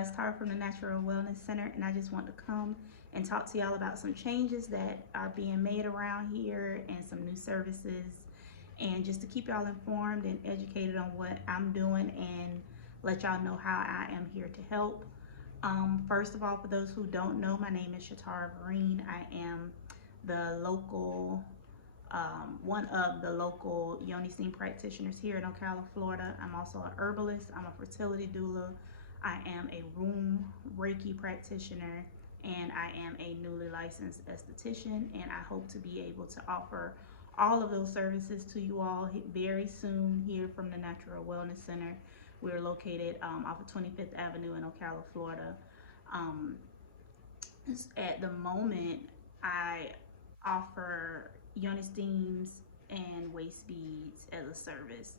It's Tara from the NatuRoyal Wellness Center, and I just want to come and talk to y'all about some changes that are being made around here and some new services, and just to keep y'all informed and educated on what I'm doing and let y'all know how I am here to help. First of all, for those who don't know, my name is Shatara Vereen. I am the local one of the local yoni steam practitioners here in Ocala, Florida. I'm also an herbalist. I'm a fertility doula. I am a womb Reiki practitioner, and I am a newly licensed esthetician, and I hope to be able to offer all of those services to you all very soon here from the NatuRoyal Wellness Center. We're located off of 25th Avenue in Ocala, Florida. Um, at the moment, I offer yoni steams and waist beads as a service,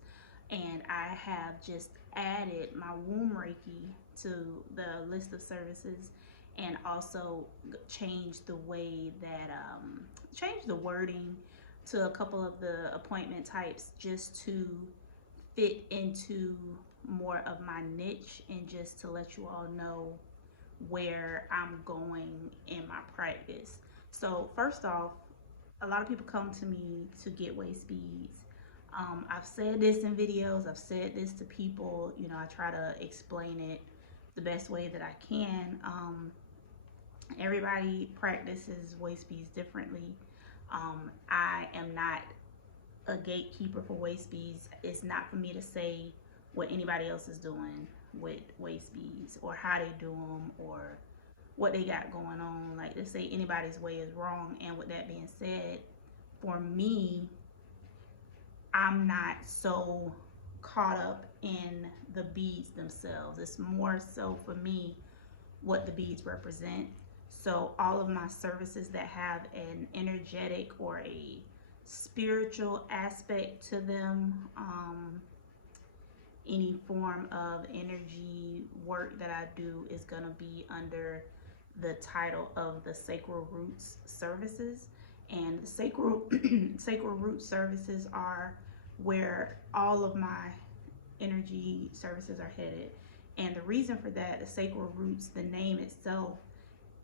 and I have just added my womb Reiki to the list of services, and also changed the way that changed the wording to a couple of the appointment types just to fit into more of my niche, and just to let you all know where I'm going in my practice. So first off, a lot of people come to me to get waist beads. I've said this in videos, I've said this to people, I try to explain it the best way that I can. Everybody practices waist beads differently. I am not a gatekeeper for waist beads. It's not for me to say what anybody else is doing with waist beads, or how they do them, or what they got going on. Like, to say anybody's way is wrong. And with that being said, for me, I'm not so caught up in the beads themselves. It's more so for me what the beads represent. So all of my services that have an energetic or a spiritual aspect to them, any form of energy work that I do is going to be under the title of the Sacral Roots Services. And the Sacral Roots Services are where all of my energy services are headed. And the reason for that, the Sacral Roots, the name itself,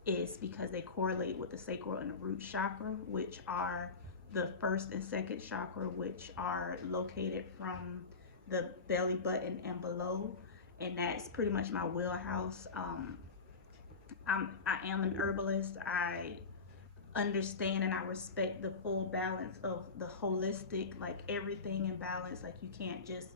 is because they correlate with the sacral and the root chakra, which are the first and second chakra, which are located from the belly button and below. And that's pretty much my wheelhouse. I am an herbalist. I understand and I respect the full balance of the holistic, like everything in balance. Like, you can't just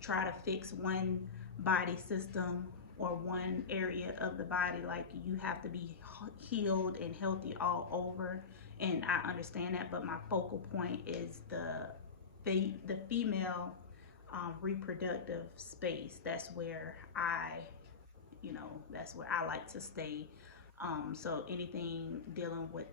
try to fix one body system or one area of the body. Like, you have to be healed and healthy all over, and I understand that. But my focal point is the female reproductive space. That's where that's where I like to stay. So anything dealing with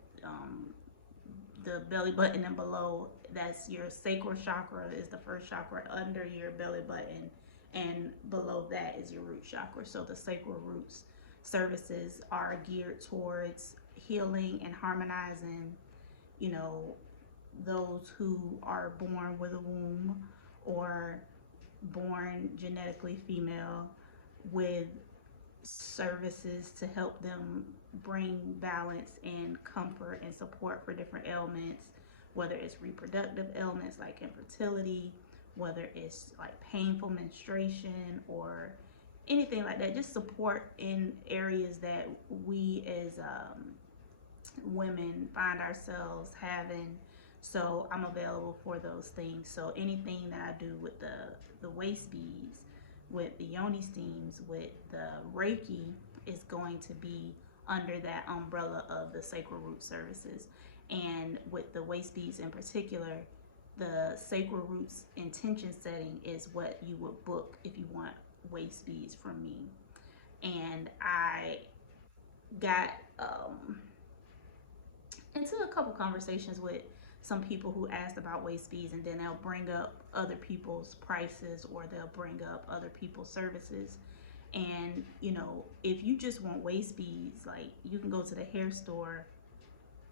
the belly button and below, that's your sacral chakra, is the first chakra under your belly button, and below that is your root chakra. So the sacral roots services are geared towards healing and harmonizing, those who are born with a womb or born genetically female, with services to help them bring balance and comfort and support for different ailments, whether it's reproductive ailments like infertility, whether it's like painful menstruation, or anything like that. Just support in areas that we as women find ourselves having. So I'm available for those things. So anything that I do with the waist beads, with the yoni steams, with the Reiki, is going to be under that umbrella of the Sacral Root Services. And with the waist beads in particular, the Sacral Roots intention setting is what you would book if you want waist beads from me. And I got into a couple conversations with some people who asked about waist beads, and then they'll bring up other people's prices, or they'll bring up other people's services. And if you just want waist beads, like, you can go to the hair store,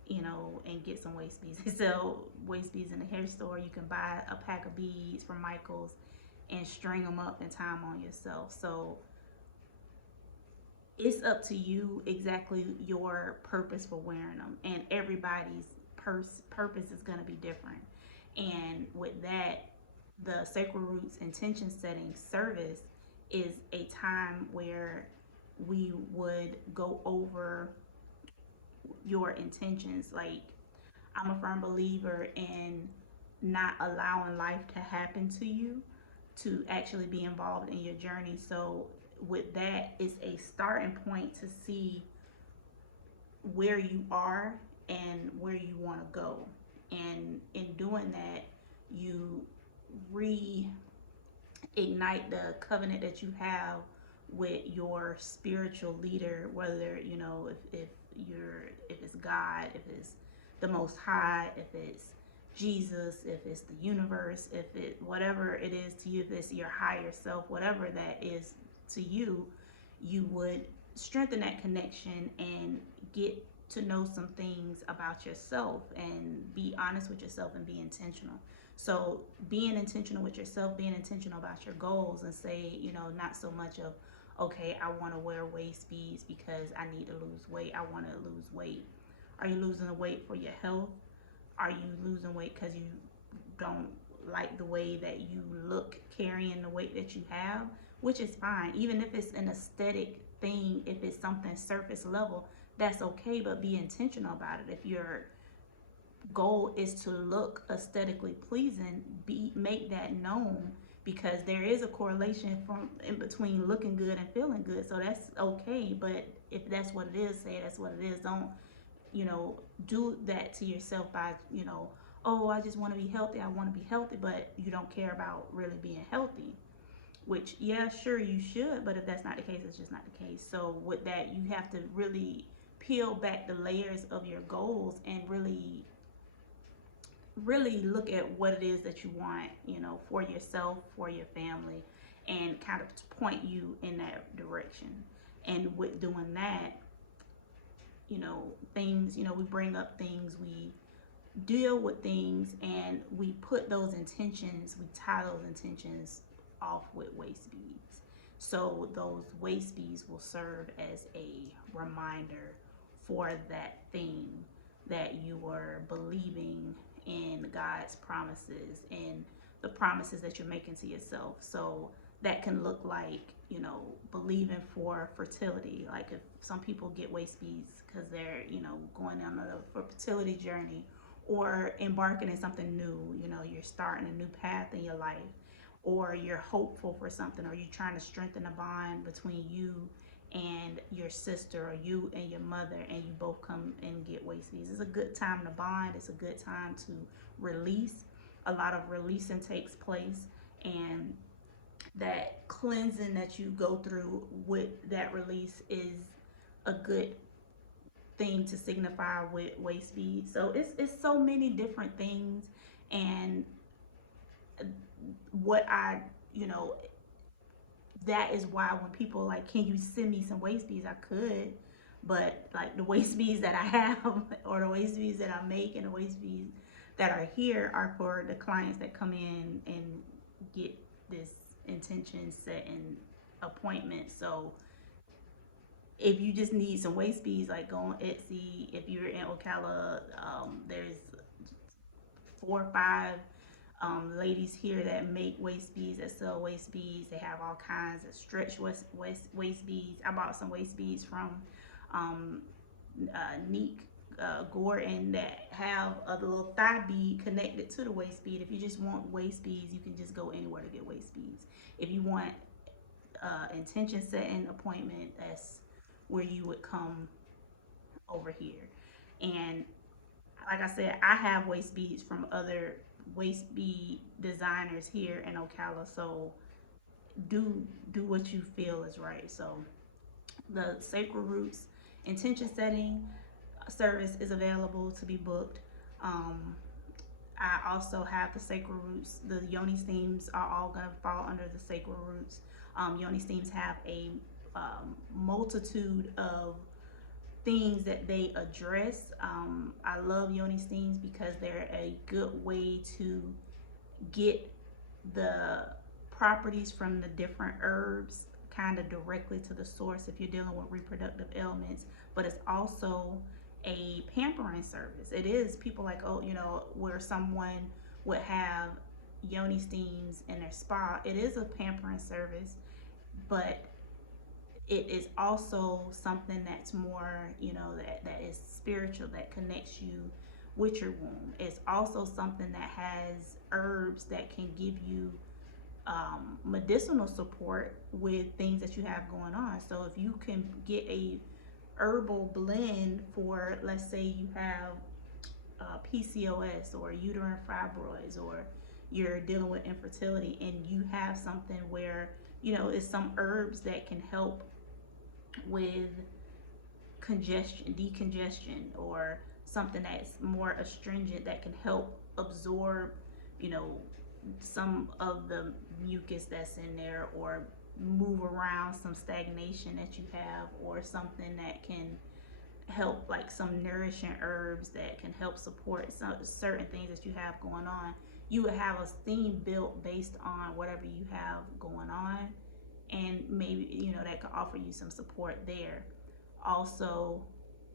and get some waist beads. They sell waist beads in the hair store. You can buy a pack of beads from Michael's and string them up and tie them on yourself. So it's up to you exactly your purpose for wearing them, and everybody's purpose is going to be different. And with that, the Sacred Roots intention setting service is a time where we would go over your intentions. Like, I'm a firm believer in not allowing life to happen to you, to actually be involved in your journey. So with that, it's a starting point to see where you are and where you want to go. And in doing that, you reignite the covenant that you have with your spiritual leader, whether, you know, if it's God, if it's the Most High, if it's Jesus, if it's the universe, if it whatever it is to you, if it's your higher self, whatever that is to you, you would strengthen that connection and get to know some things about yourself and be honest with yourself and be intentional. So being intentional with yourself, being intentional about your goals, and say, you know, not so much of, okay, I want to wear waist beads because I need to lose weight. I want to lose weight. Are you losing the weight for your health? Are you losing weight because you don't like the way that you look carrying the weight that you have? Which is fine. Even if it's an aesthetic thing, if it's something surface level, that's okay, but be intentional about it. If your goal is to look aesthetically pleasing, make that known, because there is a correlation from in between looking good and feeling good. So that's okay, but if that's what it is, say that's what it is. Don't, you know, do that to yourself by, you know, oh, I just want to be healthy, I want to be healthy, but you don't care about really being healthy. Which, yeah, sure, you should, but if that's not the case, it's just not the case. So with that, you have to really peel back the layers of your goals and really look at what it is that you want, you know, for yourself, for your family, and kind of point you in that direction. And with doing that, you know, things, you know, we bring up things, we deal with things, and we put those intentions, we tie those intentions off with waist beads. So those waist beads will serve as a reminder for that thing that you were believing in God's promises and the promises that you're making to yourself. So that can look like, you know, believing for fertility. Like, if some people get waist beads because they're, you know, going on a fertility journey, or embarking in something new, you know, you're starting a new path in your life, or you're hopeful for something, or you're trying to strengthen a bond between you and your sister, or you and your mother, and you both come and get waist beads. It's a good time to bond. It's a good time to release. A lot of releasing takes place, and that cleansing that you go through with that release is a good thing to signify with waist beads. So it's so many different things. And what I, you know, that is why when people like, can you send me some waist beads, I could, but like the waist beads that I have or the waist beads that I make and the waist beads that are here are for the clients that come in and get this intention set and appointment. So if you just need some waist beads, like, go on Etsy. If you're in Ocala, there's 4 or 5 ladies here that make waist beads, that sell waist beads. They have all kinds of stretch waist beads. I bought some waist beads from Neek Gordon that have a little thigh bead connected to the waist bead. If you just want waist beads, you can just go anywhere to get waist beads. If you want intention setting appointment, that's where you would come over here. And like I said, I have waist beads from other waist bead designers here in Ocala. So do what you feel is right. So the Sacred Roots intention setting service is available to be booked. I also have the Sacred Roots. The Yoni Steams are all going to fall under the Sacred Roots. Yoni Steams have a multitude of things that they address. I love Yoni Steams because they're a good way to get the properties from the different herbs kind of directly to the source if you're dealing with reproductive ailments, but it's also a pampering service. It is people like, oh, you know, where someone would have yoni steams in their spa. It is a pampering service, but it is also something that's more, you know, that is spiritual, that connects you with your womb. It's also something that has herbs that can give you medicinal support with things that you have going on. So if you can get a herbal blend for, let's say you have PCOS or uterine fibroids, or you're dealing with infertility, and you have something where, you know, it's some herbs that can help with congestion, decongestion, or something that's more astringent that can help absorb, you know, some of the mucus that's in there, or move around some stagnation that you have, or something that can help, like some nourishing herbs that can help support some certain things that you have going on. You would have a steam built based on whatever you have going on, and maybe, you know, that could offer you some support there. Also,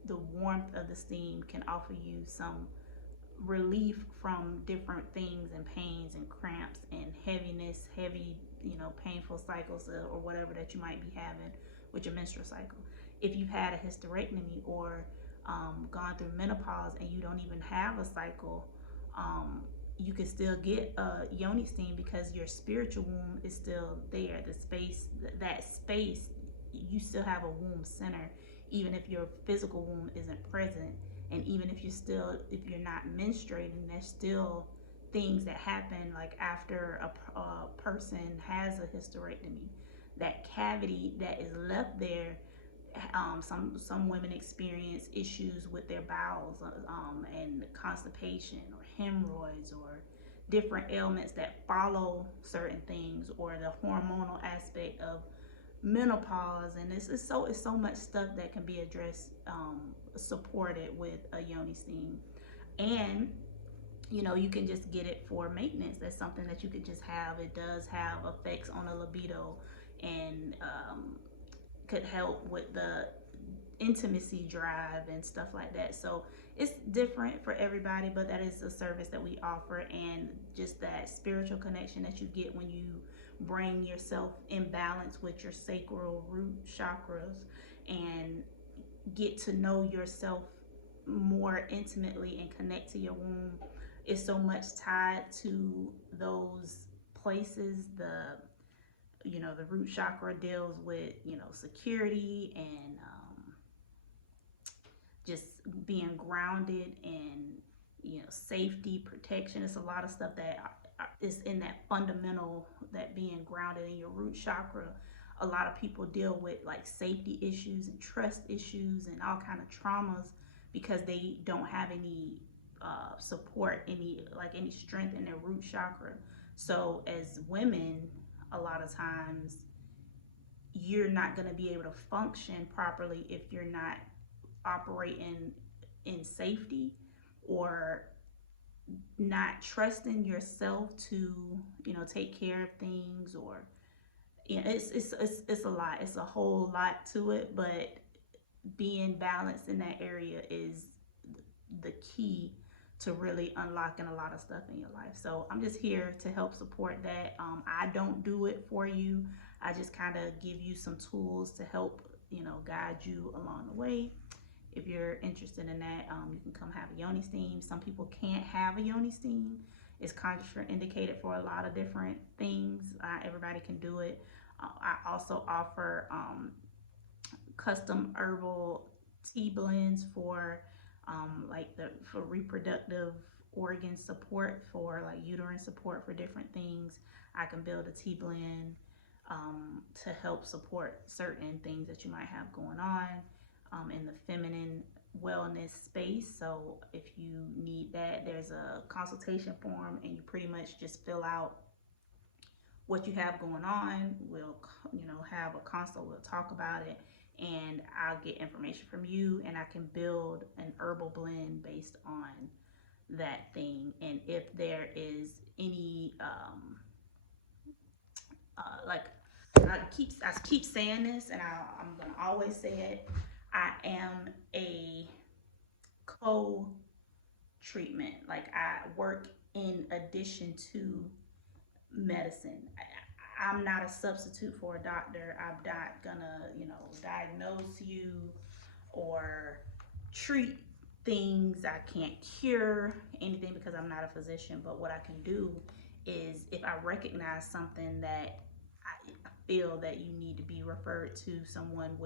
the warmth of the steam can offer you some relief from different things and pains and cramps and heaviness, heavy, you know, painful cycles, or whatever that you might be having with your menstrual cycle. If you've had a hysterectomy, or gone through menopause and you don't even have a cycle, you can still get a yoni steam, because your spiritual womb is still there. The space, that space, you still have a womb center, even if your physical womb isn't present. And even if you're not menstruating, there's still things that happen, like after a person has a hysterectomy, that cavity that is left there. Some women experience issues with their bowels, and constipation, or hemorrhoids, or different ailments that follow certain things, or the hormonal aspect of menopause. And it's so much stuff that can be addressed, supported with a yoni steam. And you know, you can just get it for maintenance. That's something that you could just have. It does have effects on the libido, and could help with the intimacy drive and stuff like that. So it's different for everybody, but that is a service that we offer. And just that spiritual connection that you get when you bring yourself in balance with your sacral root chakras, and get to know yourself more intimately and connect to your womb, is so much tied to those places. The root chakra deals with, you know, security, and just being grounded, and, you know, safety, protection. It's a lot of stuff that is in that fundamental, that being grounded in your root chakra. A lot of people deal with like safety issues and trust issues and all kind of traumas, because they don't have any support, any strength in their root chakra. So as women, a lot of times you're not going to be able to function properly if you're not operating in safety, or not trusting yourself to, you know, take care of things. Or, you know, it's a lot. It's a whole lot to it, but being balanced in that area is the key to really unlocking a lot of stuff in your life. So I'm just here to help support that. I don't do it for you. I just kind of give you some tools to help, you know, guide you along the way. If you're interested in that, you can come have a yoni steam. Some people can't have a yoni steam. It's contraindicated for a lot of different things. Everybody can do it. I also offer custom herbal tea blends for for reproductive organ support, for like uterine support, for different things. I can build a tea blend to help support certain things that you might have going on in the feminine wellness space. So if you need that, there's a consultation form, and you pretty much just fill out what you have going on. We'll, you know, have a consult. We'll talk about it, and I'll get information from you, and I can build an herbal blend based on that thing. And if there is any like I keep saying this, and I'm gonna always say it. I am a co-treatment. Like, I work in addition to medicine. I'm not a substitute for a doctor. I'm not gonna, diagnose you or treat things. I can't cure anything because I'm not a physician. But what I can do is, if I recognize something that I feel that you need to be referred to someone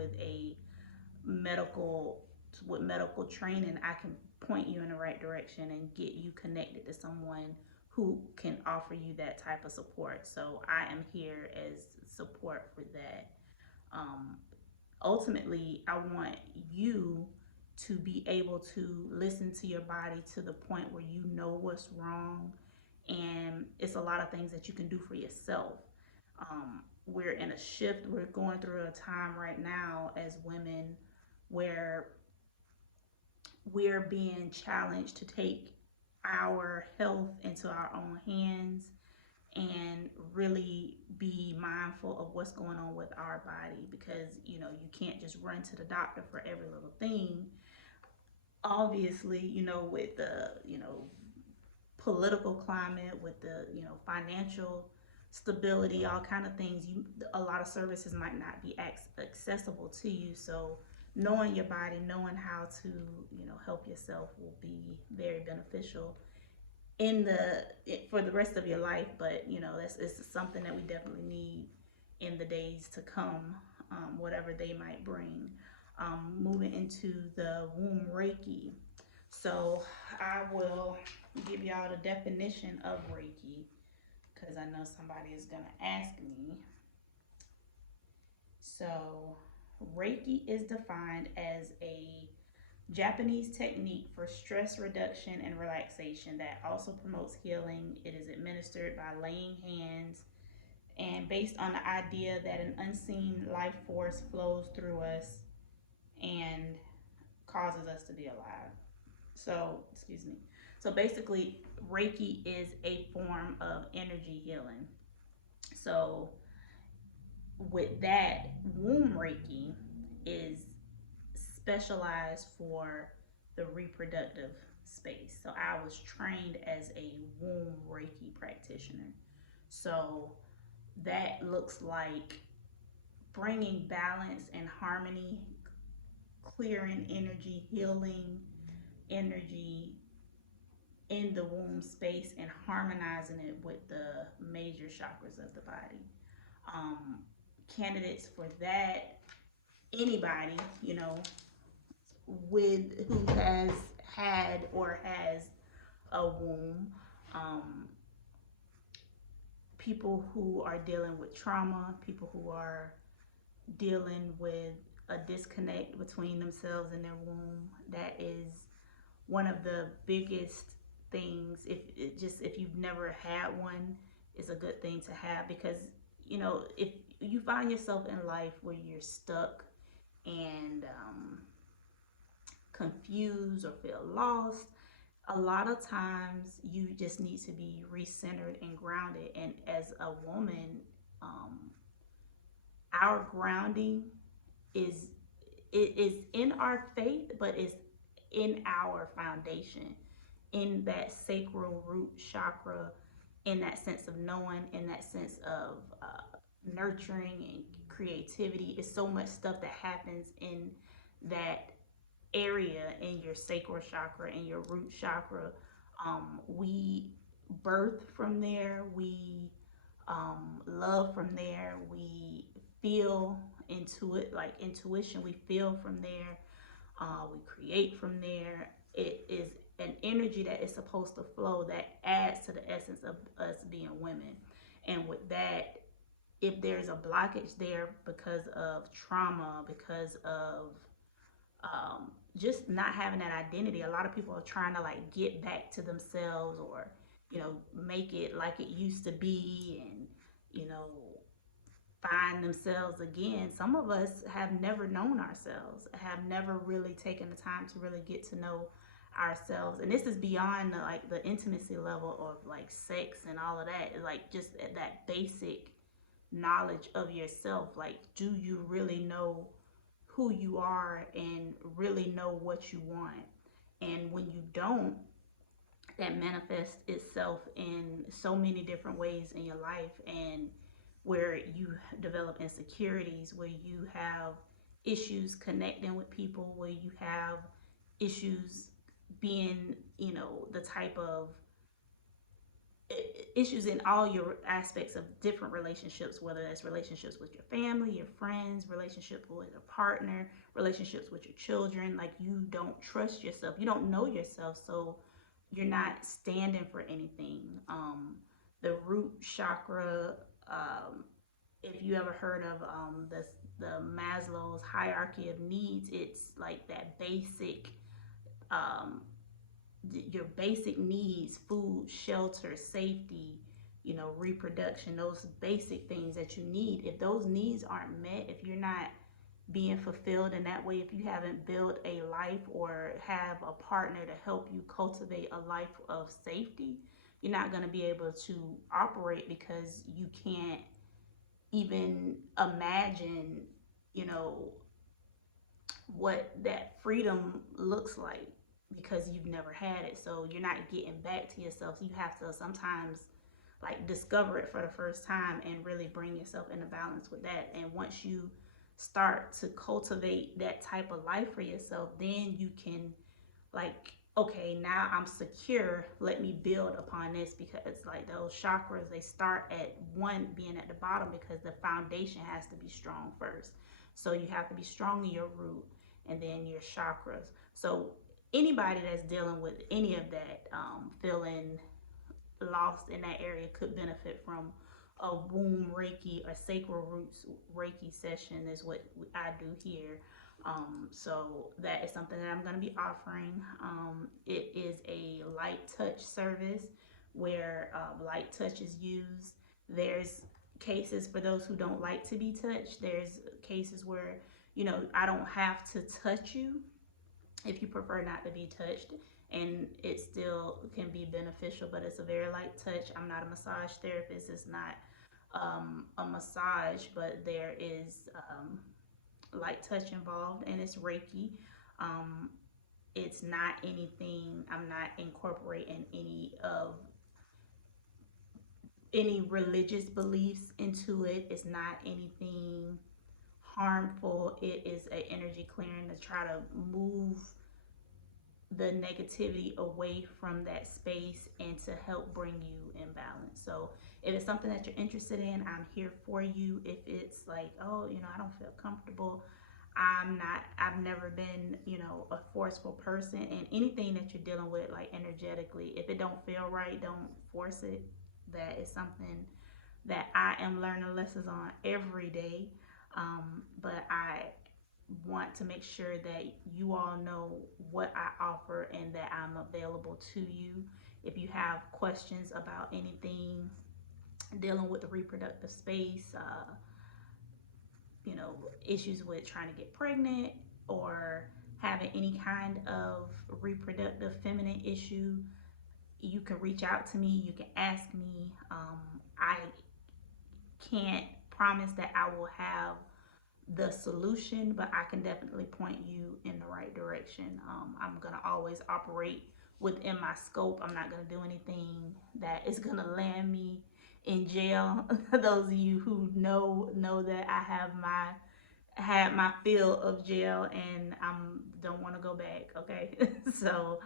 medical with medical training, I can point you in the right direction and get you connected to someone who can offer you that type of support. So I am here as support for that. Um, Ultimately, I want you to be able to listen to your body to the point where you know what's wrong, and it's a lot of things that you can do for yourself. We're in a shift. We're going through a time right now as women where we're being challenged to take our health into our own hands and really be mindful of what's going on with our body, because you can't just run to the doctor for every little thing. Obviously, with the political climate, with the financial stability, all kind of things, a lot of services might not be accessible to you. So knowing your body, knowing how to help yourself will be very beneficial for the rest of your life. But that's it's something that we definitely need in the days to come, whatever they might bring. Moving into the womb Reiki. So I will give y'all the definition of Reiki, because I know somebody is going to ask me. So Reiki is defined as a Japanese technique for stress reduction and relaxation that also promotes healing. It is administered by laying hands and based on the idea that an unseen life force flows through us and causes us to be alive. So, excuse me. So basically, Reiki is a form of energy healing. So with that, womb Reiki is specialized for the reproductive space. So I was trained as a womb Reiki practitioner. So that looks like bringing balance and harmony, clearing energy, healing energy in the womb space, and harmonizing it with the major chakras of the body. Um, Candidates for that, anybody, who has had or has a womb, people who are dealing with trauma, people who are dealing with a disconnect between themselves and their womb. That is one of the biggest things. If you've never had one, it's a good thing to have, because if you find yourself in life where you're stuck and confused or feel lost, a lot of times you just need to be recentered and grounded. And as a woman, our grounding is it is in our faith, but it's in our foundation, in that sacral root chakra, in that sense of knowing, in that sense of nurturing and creativity. It's so much stuff that happens in that area, in your sacral chakra and your root chakra. We birth from there. We love from there. We feel like intuition. We feel from there. We create from there. It is an energy that is supposed to flow, that adds to the essence of us being women. And with that, if there's a blockage there because of trauma, because of just not having that identity, a lot of people are trying to like get back to themselves, or make it like it used to be, and find themselves again. Some of us have never known ourselves, have never really taken the time to really get to know ourselves. And this is beyond the intimacy level of like sex and all of that. It's like just at that basic knowledge of yourself. Like, do you really know who you are and really know what you want? And when you don't, that manifests itself in so many different ways in your life, and where you develop insecurities, where you have issues connecting with people, where you have issues being, the type of issues in all your aspects of different relationships, whether that's relationships with your family, your friends, relationship with a partner, relationships with your children. Like, you don't trust yourself, you don't know yourself, so you're not standing for anything. The root chakra, if you ever heard of the Maslow's hierarchy of needs, it's like that basic, um, your basic needs: food, shelter, safety, reproduction, those basic things that you need. If those needs aren't met, if you're not being fulfilled in that way, if you haven't built a life or have a partner to help you cultivate a life of safety, you're not going to be able to operate, because you can't even imagine, you know, what that freedom looks like, because you've never had it. So you're not getting back to yourself. So you have to sometimes like discover it for the first time and really bring yourself into balance with that. And once you start to cultivate that type of life for yourself, then you can, like, okay, now I'm secure, let me build upon this. Because like those chakras, they start at one being at the bottom, because the foundation has to be strong first. So you have to be strong in your root and then your chakras. So anybody that's dealing with any of that, feeling lost in that area, could benefit from a womb Reiki or sacral roots Reiki session, is what I do here. So that is something that I'm going to be offering. It is a light touch service where light touch is used. There's cases for those who don't like to be touched. There's cases where, I don't have to touch you if you prefer not to be touched, and it still can be beneficial, but it's a very light touch. I'm not a massage therapist. It's not a massage, but there is light touch involved, and it's Reiki. Um, it's not anything, I'm not incorporating any religious beliefs into it. It's not anything harmful. It is an energy clearing to try to move the negativity away from that space and to help bring you in balance. So if it's something that you're interested in, I'm here for you. If it's like, oh, I don't feel comfortable, I've never been, a forceful person. And anything that you're dealing with, like energetically, if it don't feel right, don't force it. That is something that I am learning lessons on every day. But I want to make sure that you all know what I offer and that I'm available to you. If you have questions about anything dealing with the reproductive space, issues with trying to get pregnant, or having any kind of reproductive feminine issue, you can reach out to me. You can ask me. I can't promise that I will have the solution, but I can definitely point you in the right direction. I'm going to always operate within my scope. I'm not going to do anything that is going to land me in jail. Those of you who know that I have had my fill of jail, and I don't want to go back. Okay. So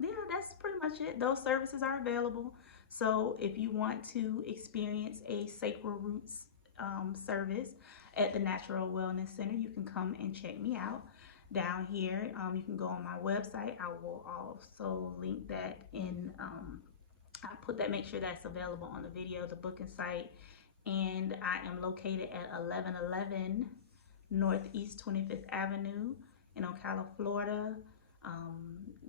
yeah, that's pretty much it. Those services are available. So if you want to experience a sacral roots service at the NatuRoyal Wellness Center, you can come and check me out down here. You can go on my website. I will also link that in. I put that, make sure that's available on the video, the booking site. And I am located at 1111 Northeast 25th Avenue in Ocala, Florida.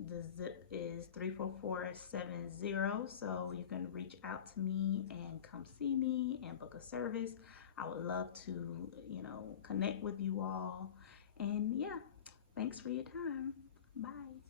The zip is 34470, so you can reach out to me and come see me and book a service. I would love to, connect with you all. And yeah, thanks for your time. Bye.